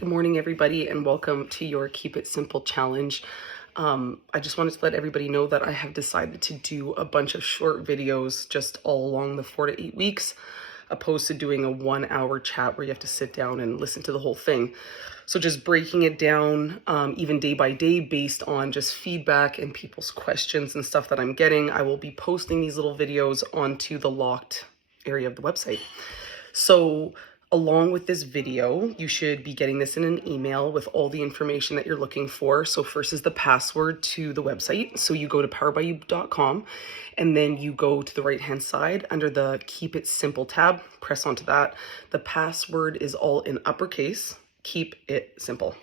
Good morning, everybody, and welcome to your Keep It Simple challenge. I just wanted to let everybody know that I have decided to do a bunch of short videos just all along the 4 to 8 weeks, opposed to doing a 1 hour chat where you have to sit down and listen to the whole thing. So just breaking it down even day by day based on just feedback and people's questions and stuff that I'm getting. I will be posting these little videos onto the locked area of the website. So along with this video, you should be getting this in an email with all the information that you're looking for. So first is the password to the website. So you go to poweredbyyou.com and then you go to the right-hand side under the Keep It Simple tab, press onto that. The password is all in uppercase, keep it simple.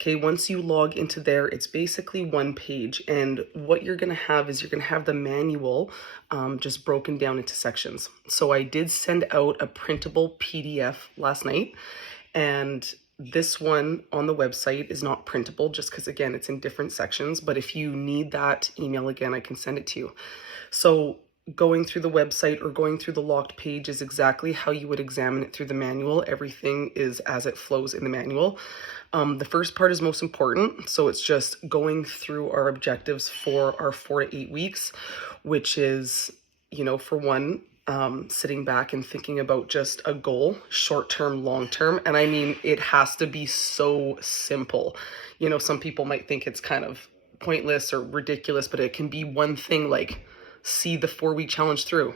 Okay, once you log into there, it's basically one page, and what you're gonna have is you're gonna have the manual just broken down into sections. So I did send out a printable PDF last night, and this one on the website is not printable just because, again, it's in different sections, but if you need that email again, I can send it to you. So going through the website or going through the locked page is exactly how you would examine it through the manual. Everything is as it flows in the manual. The first part is most important. So it's just going through our objectives for our 4 to 8 weeks, which is, for one, sitting back and thinking about just a goal, short-term, long-term. And I mean, it has to be so simple. Some people might think it's kind of pointless or ridiculous, but it can be one thing like see the 4-week challenge through.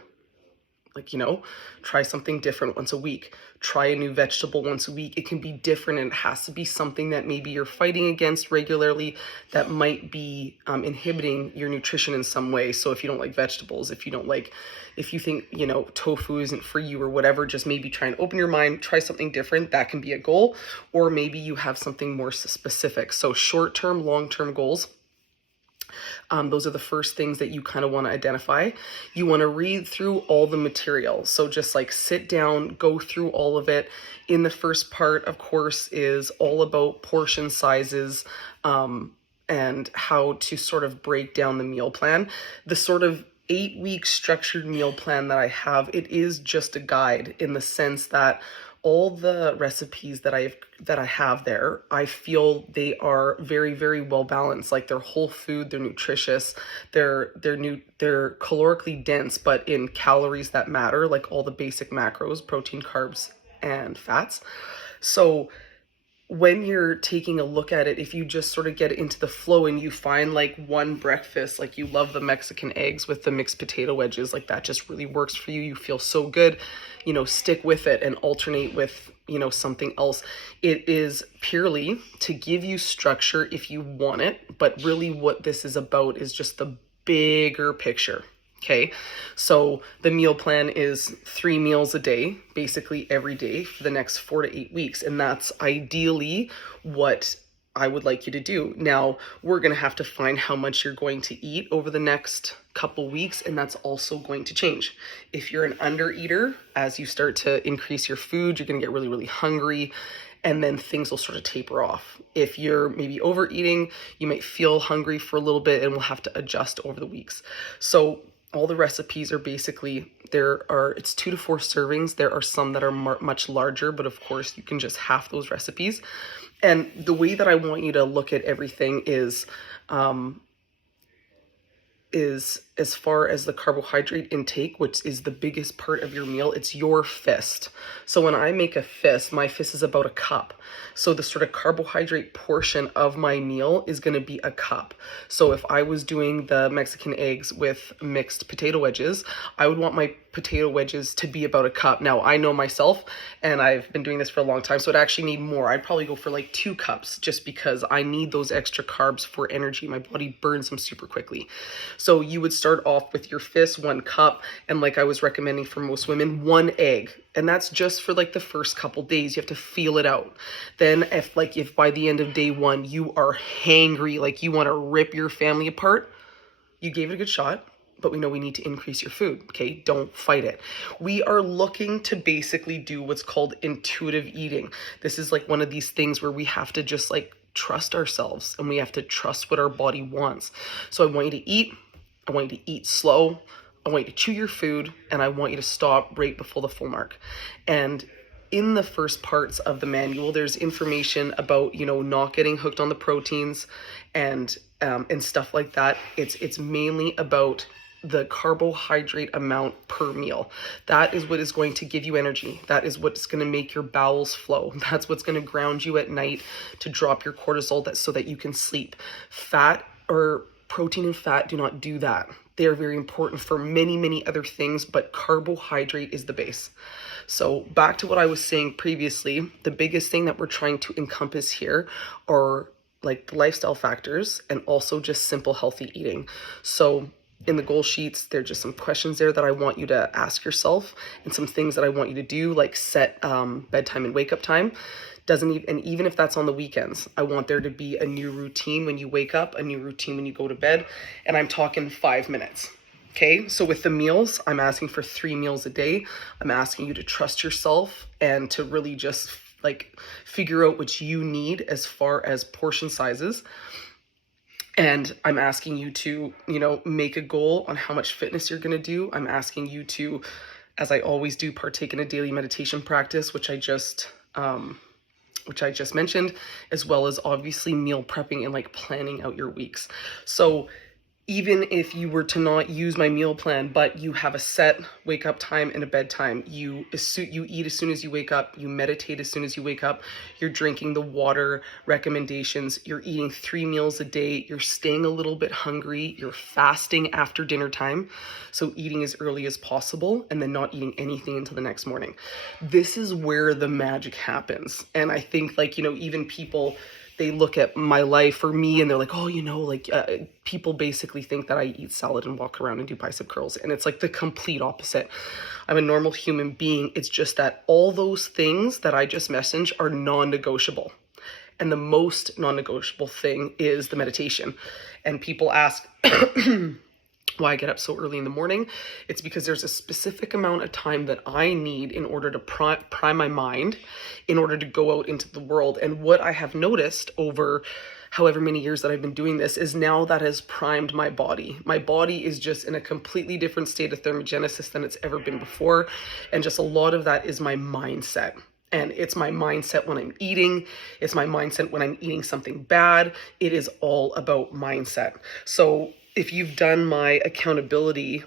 Try something different once a week. Try a new vegetable once a week. It can be different, and it has to be something that maybe you're fighting against regularly that might be inhibiting your nutrition in some way. So if you don't like vegetables, if you think, tofu isn't for you or whatever, just maybe try and open your mind, try something different. That can be a goal. Or maybe you have something more specific. So short-term, long-term goals. Those are the first things that you kind of want to identify. You want to read through all the material. So just like sit down, go through all of it. In the first part, of course, is all about portion sizes and how to sort of break down the meal plan. The sort of 8-week structured meal plan that I have, it is just a guide in the sense that all the recipes that I have there, I feel they are very, very well balanced. Like they're whole food, they're nutritious, they're calorically dense, but in calories that matter, like all the basic macros, protein, carbs, and fats. So when you're taking a look at it, if you just sort of get into the flow and you find like one breakfast, like you love the Mexican eggs with the mixed potato wedges, like that just really works for you, you feel so good, stick with it and alternate with, something else. It is purely to give you structure if you want it, but really what this is about is just the bigger picture. Okay, so the meal plan is 3 meals a day, basically every day for the next 4 to 8 weeks. And that's ideally what I would like you to do. Now, we're going to have to find how much you're going to eat over the next couple weeks, and that's also going to change. If you're an undereater, as you start to increase your food, you're going to get really, really hungry, and then things will sort of taper off. If you're maybe overeating, you might feel hungry for a little bit, and we'll have to adjust over the weeks. So all the recipes are basically, it's 2 to 4 servings. There are some that are much larger, but of course you can just half those recipes. And the way that I want you to look at everything is as far as the carbohydrate intake, which is the biggest part of your meal, it's your fist. So when I make a fist, my fist is about a cup. So the sort of carbohydrate portion of my meal is going to be a cup. So if I was doing the Mexican eggs with mixed potato wedges, I would want my potato wedges to be about a cup. Now, I know myself, and I've been doing this for a long time, so I'd actually need more. I'd probably go for like 2 cups just because I need those extra carbs for energy. My body burns them super quickly. So you would start off with your fist, 1 cup, and like I was recommending for most women, 1 egg. And that's just for like the first couple days. You have to feel it out. Then if by the end of day 1, you are hangry, like you want to rip your family apart, you gave it a good shot. But we know we need to increase your food, okay? Don't fight it. We are looking to basically do what's called intuitive eating. This is like one of these things where we have to just like trust ourselves, and we have to trust what our body wants. So I want you to eat. I want you to eat slow. I want you to chew your food, and I want you to stop right before the full mark. And in the first parts of the manual, there's information about, you know, not getting hooked on the proteins and stuff like that. It's mainly about the carbohydrate amount per meal. That is what is going to give you energy. That is what's going to make your bowels flow. That's what's going to ground you at night to drop your cortisol, so that you can sleep. Fat, or protein and fat, do not do that. They are very important for many, many other things, but carbohydrate is the base. So back to what I was saying previously, the biggest thing that we're trying to encompass here are like lifestyle factors and also just simple healthy eating. So in the goal sheets, there are just some questions there that I want you to ask yourself, and some things that I want you to do, like set bedtime and wake up time. And even if that's on the weekends, I want there to be a new routine when you wake up, a new routine when you go to bed, and I'm talking 5 minutes. Okay, so with the meals, I'm asking for 3 meals a day. I'm asking you to trust yourself and to really just like figure out what you need as far as portion sizes. And I'm asking you to, you know, make a goal on how much fitness you're going to do. I'm asking you to, as I always do, partake in a daily meditation practice, which I just mentioned, as well as obviously meal prepping and like planning out your weeks. So even if you were to not use my meal plan, but you have a set wake up time and a bedtime, you eat as soon as you wake up, you meditate as soon as you wake up, you're drinking the water recommendations, you're eating 3 meals a day, you're staying a little bit hungry, you're fasting after dinner time, so eating as early as possible and then not eating anything until the next morning. This is where the magic happens. And I think, like, you know, even people, they look at my life or me and they're like, oh, you know, like people basically think that I eat salad and walk around and do bicep curls. And it's like the complete opposite. I'm a normal human being. It's just that all those things that I just mentioned are non-negotiable. And the most non-negotiable thing is the meditation. And people ask why I get up so early in the morning. It's because there's a specific amount of time that I need in order to prime my mind, in order to go out into the world. And what I have noticed over however many years that I've been doing this is now that has primed my body. My body is just in a completely different state of thermogenesis than it's ever been before. And just a lot of that is my mindset. And it's my mindset when I'm eating. It's my mindset when I'm eating something bad. It is all about mindset. So if you've done my accountability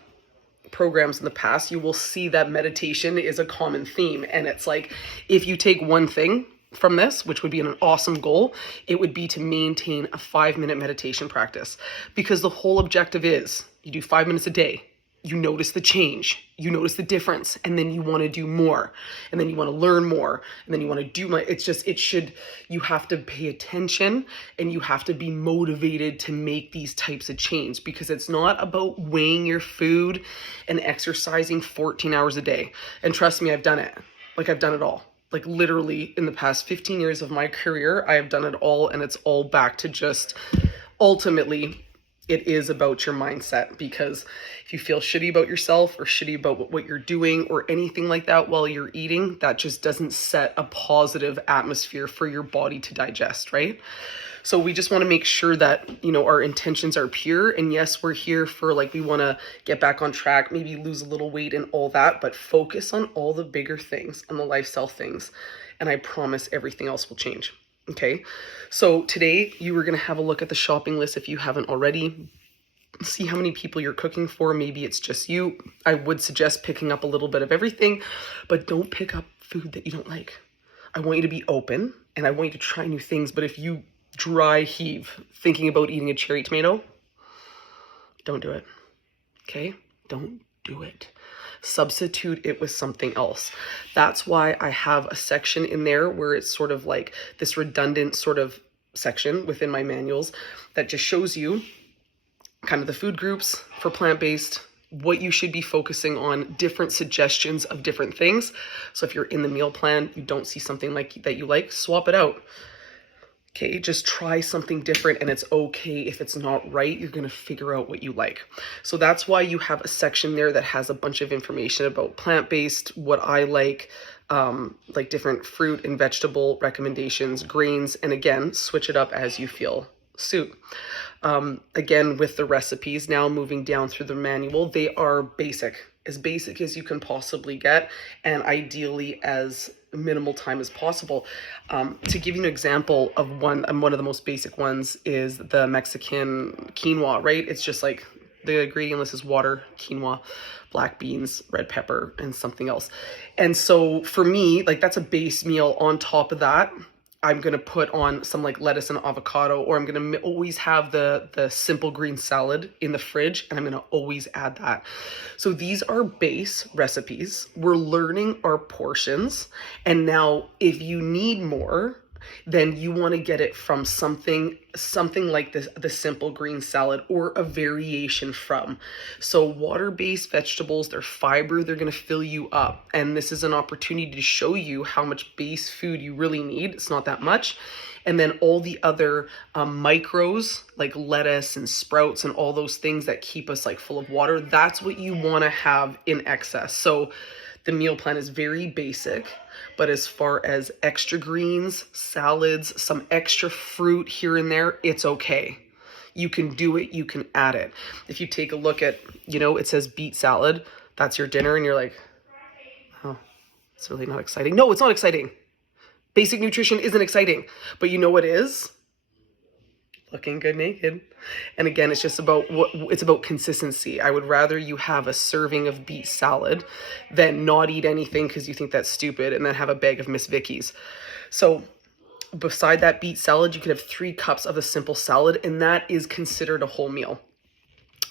programs in the past, you will see that meditation is a common theme. And it's like, if you take one thing from this, which would be an awesome goal, it would be to maintain a 5-minute meditation practice. Because the whole objective is you do 5 minutes a day. You notice the change, you notice the difference, and then you want to do more, and then you want to learn more, and then you want to do more. You have to pay attention and you have to be motivated to make these types of change, because it's not about weighing your food and exercising 14 hours a day. And trust me, I've done it. Like, I've done it all. Like, literally in the past 15 years of my career, I have done it all, and it's all back to just ultimately it is about your mindset. Because if you feel shitty about yourself or shitty about what you're doing or anything like that while you're eating, that just doesn't set a positive atmosphere for your body to digest, right? So we just want to make sure that, you know, our intentions are pure. And yes, we're here for, like, we want to get back on track, maybe lose a little weight and all that, but focus on all the bigger things, on the lifestyle things. And I promise everything else will change. Okay, so today you were going to have a look at the shopping list if you haven't already. See how many people you're cooking for. Maybe it's just you. I would suggest picking up a little bit of everything, but don't pick up food that you don't like. I want you to be open and I want you to try new things. But if you dry heave thinking about eating a cherry tomato, don't do it. Okay, don't do it. Substitute it with something else. That's why I have a section in there where it's sort of like this redundant sort of section within my manuals that just shows you kind of the food groups for plant-based, what you should be focusing on, different suggestions of different things. So if you're in the meal plan, you don't see something like that you like, swap it out. Okay, just try something different, and it's okay if it's not right. You're going to figure out what you like. So that's why you have a section there that has a bunch of information about plant-based, what I like different fruit and vegetable recommendations, grains, and again, switch it up as you feel suit. Again, with the recipes, now moving down through the manual, they are basic as you can possibly get, and ideally as minimal time as possible. To give you an example of one of the most basic ones is the Mexican quinoa, right? It's just like the ingredient list is water, quinoa, black beans, red pepper, and something else. And so for me, like that's a base meal. On top of that, I'm going to put on some like lettuce and avocado, or I'm going to always have the simple green salad in the fridge, and I'm going to always add that. So these are base recipes. We're learning our portions. And now if you need more, then you want to get it from something like this, the simple green salad, or a variation from. So water-based vegetables, they're fiber, they're going to fill you up. And this is an opportunity to show you how much base food you really need. It's not that much. And then all the other micros like lettuce and sprouts and all those things that keep us like full of water, that's what you want to have in excess. So the meal plan is very basic, but as far as extra greens, salads, some extra fruit here and there, it's okay. You can do it, you can add it. If you take a look at, it says beet salad, that's your dinner, and you're like, oh, it's really not exciting. No, it's not exciting. Basic nutrition isn't exciting, but you know what is? Looking good naked. And again, it's just about consistency. I would rather you have a serving of beet salad than not eat anything because you think that's stupid and then have a bag of Miss Vicky's. So beside that beet salad, you can have 3 cups of a simple salad, and that is considered a whole meal.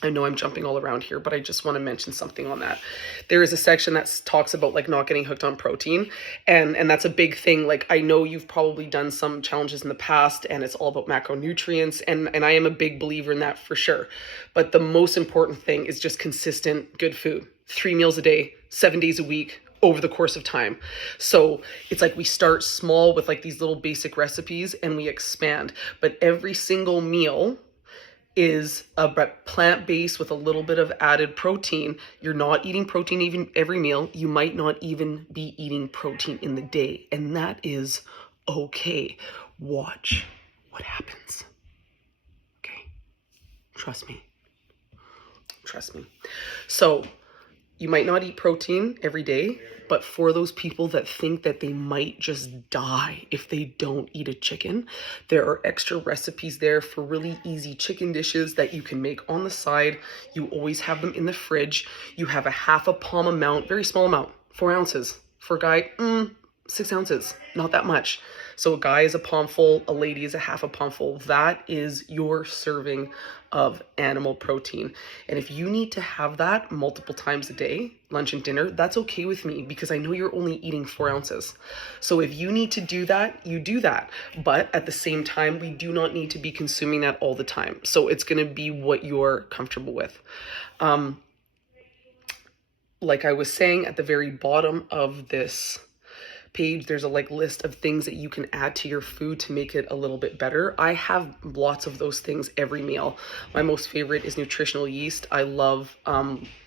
I know I'm jumping all around here, but I just want to mention something on that. There is a section that talks about like not getting hooked on protein, and that's a big thing. Like I know you've probably done some challenges in the past, and it's all about macronutrients, and I am a big believer in that for sure. But the most important thing is just consistent good food. 3 meals a day, 7 days a week, over the course of time. So it's like we start small with like these little basic recipes and we expand, but every single meal is a plant-based with a little bit of added protein. You're not eating protein even every meal. You might not even be eating protein in the day, and that is okay. Watch what happens. Okay? Trust me. Trust me. So you might not eat protein every day, but for those people that think that they might just die if they don't eat a chicken, there are extra recipes there for really easy chicken dishes that you can make on the side. You always have them in the fridge. You have a half a palm amount, very small amount, 4 ounces. For a guy, 6 ounces, not that much. So a guy is a palmful, a lady is a half a palmful. That is your serving of animal protein. And if you need to have that multiple times a day, lunch and dinner, that's okay with me because I know you're only eating 4 ounces. So if you need to do that, you do that. But at the same time, we do not need to be consuming that all the time. So it's going to be what you're comfortable with. Like I was saying, at the very bottom of this page, there's a list of things that you can add to your food to make it a little bit better. I have lots of those things every meal. My most favorite is nutritional yeast. I love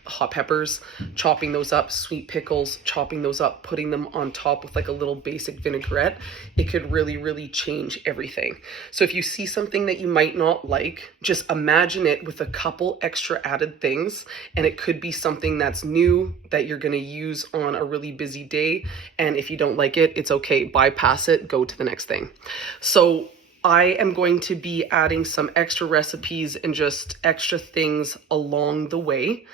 hot peppers, chopping those up, sweet pickles, chopping those up, putting them on top with like a little basic vinaigrette. It could really, really change everything. So if you see something that you might not like, just imagine it with a couple extra added things, and it could be something that's new that you're going to use on a really busy day. And if you don't like it, it's okay. Bypass it, go to the next thing. So I am going to be adding some extra recipes and just extra things along the way.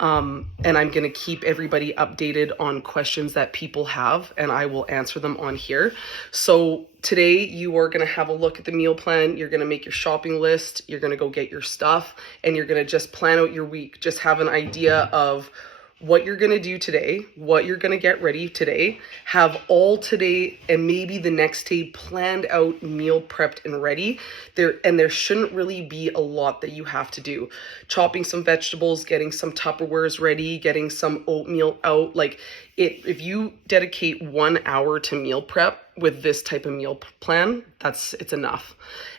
And I'm going to keep everybody updated on questions that people have, and I will answer them on here. So today you are going to have a look at the meal plan. You're going to make your shopping list. You're going to go get your stuff, and you're going to just plan out your week. Just have an idea of what you're going to do today, what you're going to get ready today, have all today and maybe the next day planned out, meal prepped and ready. There shouldn't really be a lot that you have to do. Chopping some vegetables, getting some Tupperwares ready, getting some oatmeal out. If you dedicate 1 hour to meal prep with this type of meal plan, it's enough.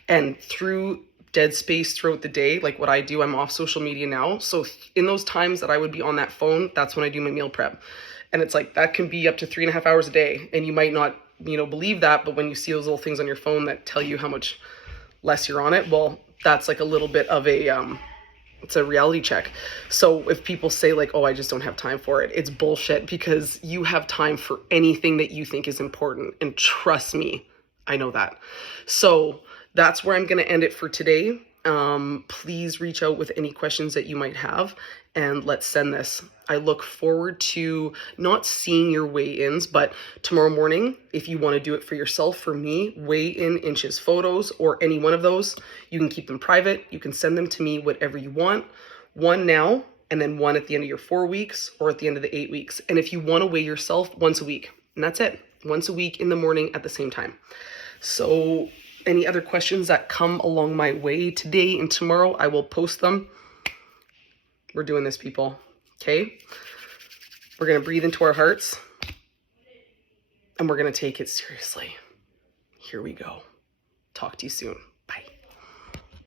And through dead space throughout the day, like what I do, I'm off social media now. So in those times that I would be on that phone, that's when I do my meal prep. And it's like, that can be up to 3.5 hours a day. And you might not, believe that, but when you see those little things on your phone that tell you how much less you're on it, well, that's like a little bit of a It's a reality check. So if people say like, oh, I just don't have time for it, it's bullshit, because you have time for anything that you think is important. And trust me, I know that. So that's where I'm going to end it for today. Please reach out with any questions that you might have, and let's send this. I look forward to not seeing your weigh-ins, but tomorrow morning, if you want to do it for yourself, for me, weigh-in inches photos or any one of those, you can keep them private. You can send them to me, whatever you want. One now, and then one at the end of your 4 weeks or at the end of the 8 weeks. And if you want to weigh yourself, once a week, and that's it. Once a week in the morning at the same time. So any other questions that come along my way today and tomorrow, I will post them. We're doing this, people. Okay? We're going to breathe into our hearts, and we're going to take it seriously. Here we go. Talk to you soon.